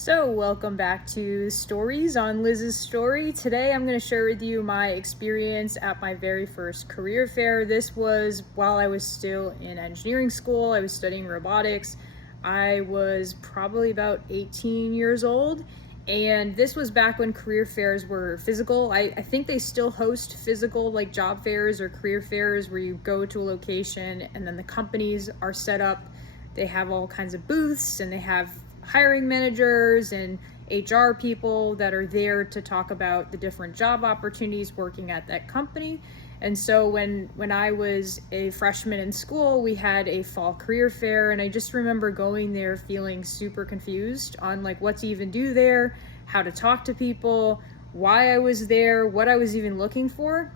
So, welcome back to Stories on Liz's Story. Today, I'm going to share with you my experience at my very first career fair. This was while I was still in engineering school. I was studying robotics. I was probably about 18 years old, and this was back when career fairs were physical. I think they still host physical, like job fairs or career fairs, where you go to a location and then the companies are set up. They have all kinds of booths and they have hiring managers and HR people that are there to talk about the different job opportunities working at that company. And so when I was a freshman in school, we had a fall career fair, and I just remember going there feeling super confused on like what to even do there, how to talk to people, why I was there, what I was even looking for.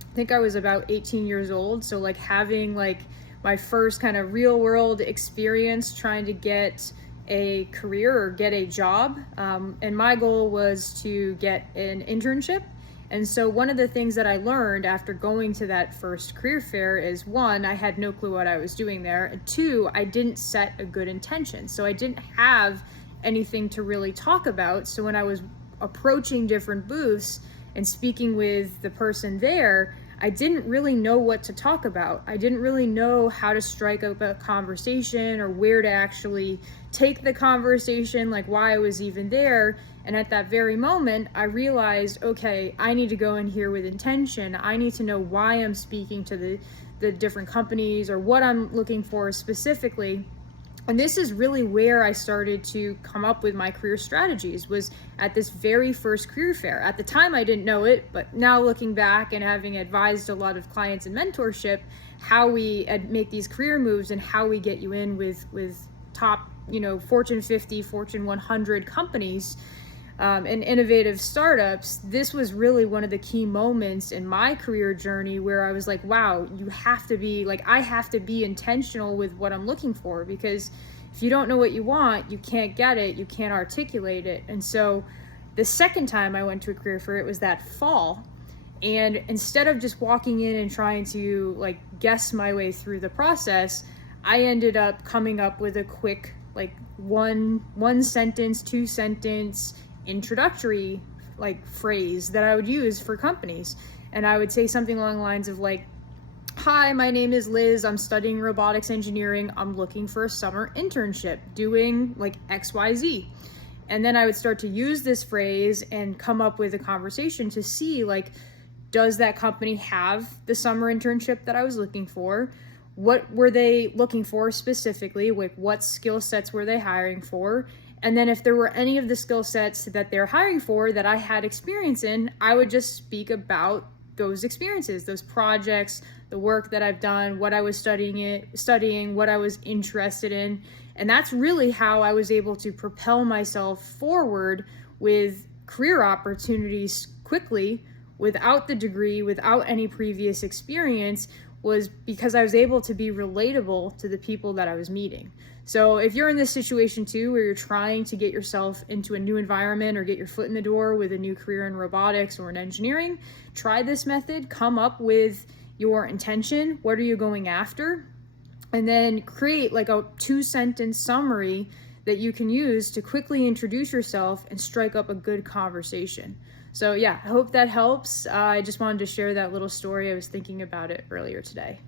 I think I was about 18 years old, so like having like my first kind of real world experience trying to get a career or get a job. And my goal was to get an internship. And so one of the things that I learned after going to that first career fair is, one, I had no clue what I was doing there, and two, I didn't set a good intention. So I didn't have anything to really talk about. So when I was approaching different booths and speaking with the person there, I didn't really know what to talk about. I didn't really know how to strike up a conversation or where to actually take the conversation, like why I was even there. And at that very moment, I realized, okay, I need to go in here with intention. I need to know why I'm speaking to the different companies or what I'm looking for specifically. And this is really where I started to come up with my career strategies, was at this very first career fair. At the time, I didn't know it, but now looking back and having advised a lot of clients in mentorship, how we make these career moves and how we get you in with top, Fortune 50, Fortune 100 companies, and innovative startups, this was really one of the key moments in my career journey where I was like, wow, I have to be intentional with what I'm looking for, because if you don't know what you want, you can't get it, you can't articulate it. And so the second time I went to a career fair, it was that fall. And instead of just walking in and trying to like guess my way through the process, I ended up coming up with a quick, like one sentence, 2 sentence introductory like phrase that I would use for companies. And I would say something along the lines of like, hi, my name is Liz. I'm studying robotics engineering. I'm looking for a summer internship doing like XYZ. And then I would start to use this phrase and come up with a conversation to see like, does that company have the summer internship that I was looking for? What were they looking for specifically? Like what skill sets were they hiring for? And then if there were any of the skill sets that they're hiring for that I had experience in, I would just speak about those experiences, those projects, the work that I've done, what I was studying, what I was interested in. And that's really how I was able to propel myself forward with career opportunities quickly, without the degree, without any previous experience, was because I was able to be relatable to the people that I was meeting. So if you're in this situation too, where you're trying to get yourself into a new environment or get your foot in the door with a new career in robotics or in engineering, try this method. Come up with your intention. What are you going after? And then create like a 2 sentence summary that you can use to quickly introduce yourself and strike up a good conversation. So yeah, I hope that helps. I just wanted to share that little story. I was thinking about it earlier today.